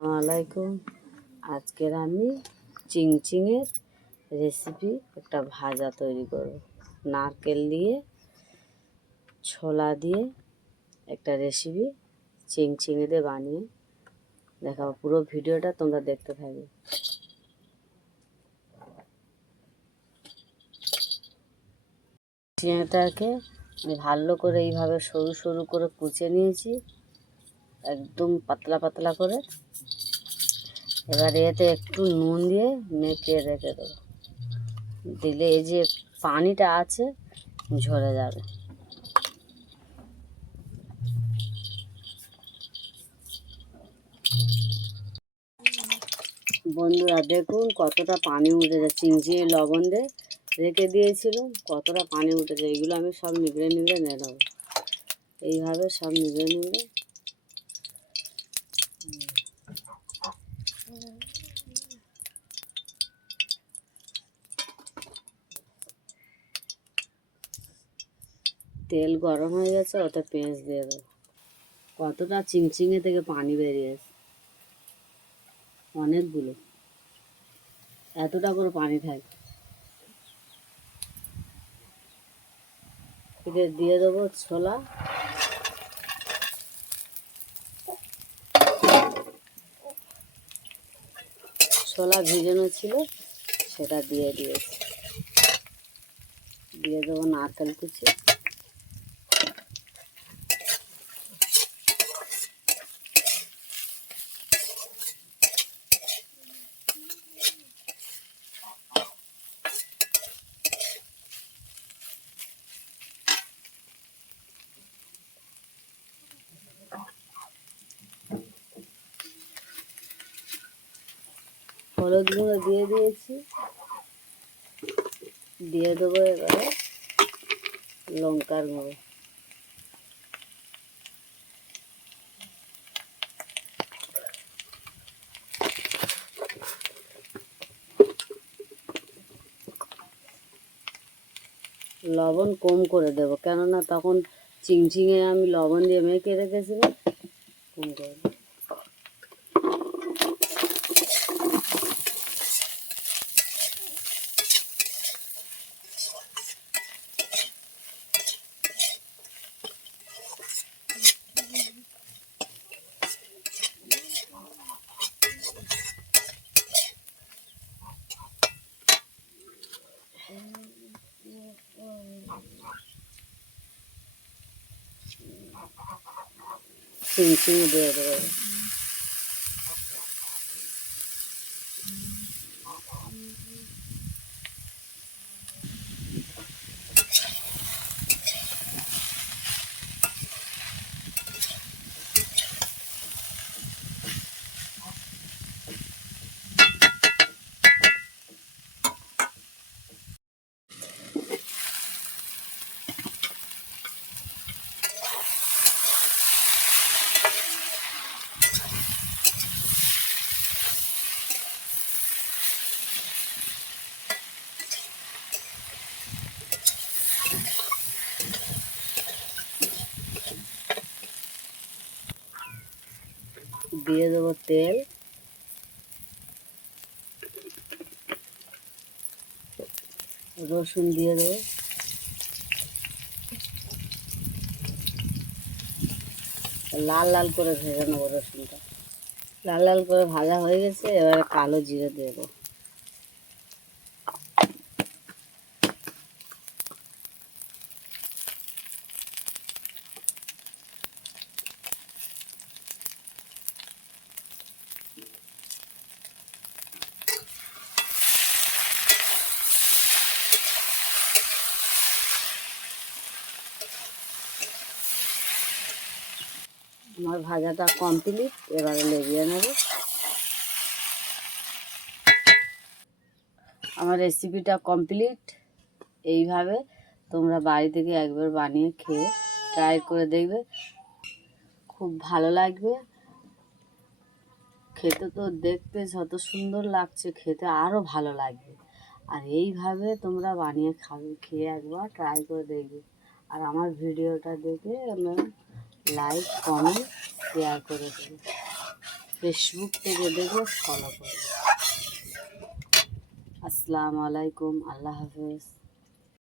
আসসালামাইকুম। আজকের আমি চিংচিংয়ের রেসিপি একটা ভাজা তৈরি করব। নারকেল দিয়ে ছোলা দিয়ে একটা রেসিপি চিংচিংয়ে দিয়ে বানিয়ে দেখাবো। পুরো ভিডিওটা তোমরা দেখতে থাকবে। চিংড়িটাকে আমি ভালো করে এইভাবে সরু সরু করে কুচে নিয়েছি, একদম পাতলা পাতলা করে। এবার এতে একটু নুন দিয়ে মেখে রেখে দেবো। দিলে এই যে পানিটা আছে ঝরে যাবে। বন্ধুরা দেখুন কতটা পানি উঠেছে। চিংচিঙে লবণ দিয়ে রেখে দিয়েছিলাম, কতটা পানি উঠেছে। এইগুলো আমি সব নিগড়ে নিগড়ে নিয়ে নেবো। এইভাবে সব নিগড়ে নিগড়ে তেল গরম হয়ে গেছে, ওতে পেঁয়াজ দিয়ে দেবো। কতটা চিংচিঙে থেকে পানি বেরিয়েছে, অনেকগুলো, এতটা করে পানি থাকে। এতে দিয়ে দেবো ছোলা, ছোলা ভিজানো ছিল সেটা দিয়ে দিয়েছি। দিয়ে দেবো নারকেল কুচি, হলুদ গুঁড়ো দিয়ে দিয়েছি। দিয়ে দেবো এবারে লঙ্কার গুঁড়ো। লবণ কম করে দেবো, কেননা তখন চিংচিঙে আমি লবণ দিয়ে মেখে রেখেছিলাম। কম করে দেবো। চিংচিঙে দিয়ে দেবো। দিয়ে দেবো তেল, রসুন দিয়ে দেবো। লাল লাল করে ভেজে নেবো রসুনটা। লাল লাল করে ভাজা হয়ে গেছে, এবারে কালো জিরে দেবো। আমার ভাজাটা কমপ্লিট, এবারে লেবিয়ে নেব। আমার রেসিপিটা কমপ্লিট। এইভাবে তোমরা বাড়ি থেকে একবার বানিয়ে খেয়ে ট্রাই করে দেখবে, খুব ভালো লাগবে। খেতে তো দেখতে যত সুন্দর লাগছে, খেতে আরও ভালো লাগবে। আর এইভাবে তোমরা বানিয়ে খাবে, খেয়ে একবার ট্রাই করে দেখবে। আর আমার ভিডিওটা দেখে লাইক কমেন্ট শেয়ার করে দেবে। ফেসবুক থেকে দেখে ফলো করো। আসসালামু আলাইকুম, আল্লাহ হাফেজ।